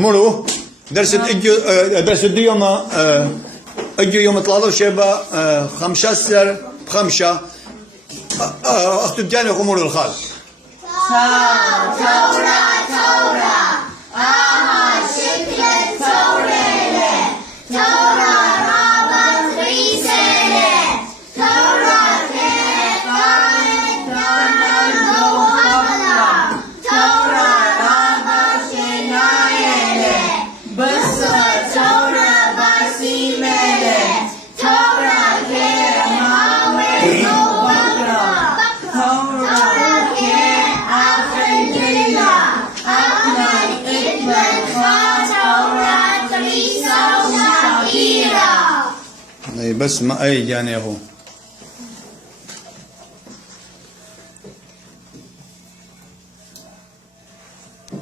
مروا درس اجوا يوم اجوا يوم 13 15 5 اختم تاني مروا الخال بس ما اي يعني هو